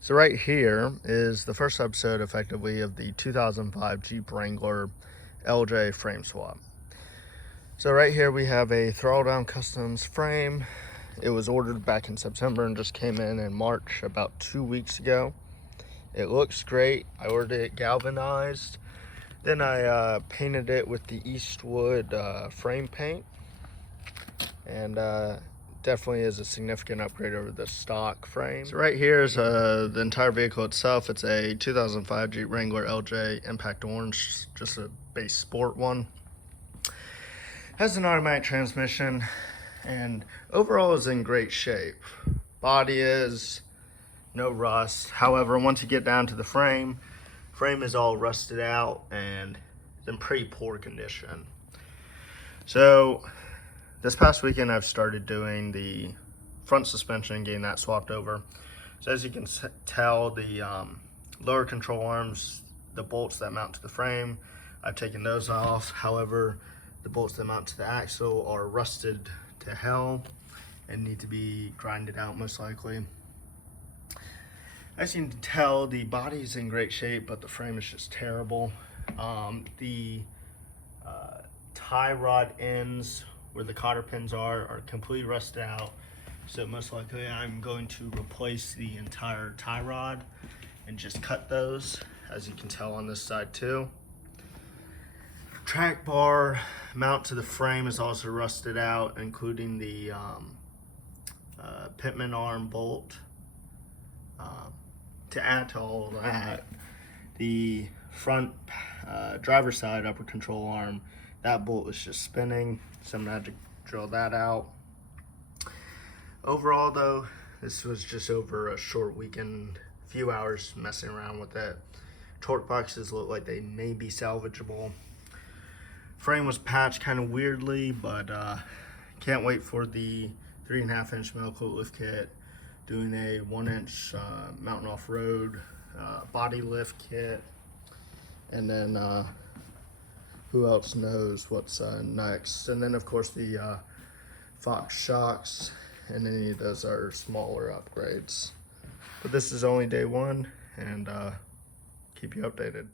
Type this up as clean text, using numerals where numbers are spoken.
So right here is the first episode effectively of the 2005 Jeep Wrangler LJ frame swap. So right here we have a throttle down customs frame. It was ordered back in September and just came in March, about 2 weeks ago. It looks great. I ordered it galvanized. Then I painted it with the Eastwood frame paint. And definitely is a significant upgrade over the stock frame. So right here is the entire vehicle itself. It's a 2005 Jeep Wrangler LJ Impact Orange, just a base sport one. Has an automatic transmission and overall is in great shape. Body is, no rust. However, once you get down to the frame is all rusted out and it's in pretty poor condition. So this past weekend, I've started doing the front suspension, getting that swapped over. So as you can tell, the lower control arms, the bolts that mount to the frame, I've taken those off. However, the bolts that mount to the axle are rusted to hell and need to be grinded out most likely. As you can tell, the body is in great shape, but the frame is just terrible. The tie rod ends where the cotter pins are completely rusted out. So most likely I'm going to replace the entire tie rod and just cut those, as you can tell on this side too. Track bar mount to the frame is also rusted out, including the pitman arm bolt. To add to all of that, the front driver's side upper control arm, that bolt was just spinning, so I'm gonna have to drill that out. Overall though, this was just over a short weekend, few hours messing around with it. Torque boxes look like they may be salvageable. Frame was patched kind of weirdly, but can't wait for the 3.5 inch metal coat lift kit, doing a 1 inch mountain off-road body lift kit, and then who else knows what's next. And then of course the Fox shocks, and any of those are smaller upgrades. But this is only day one, and keep you updated.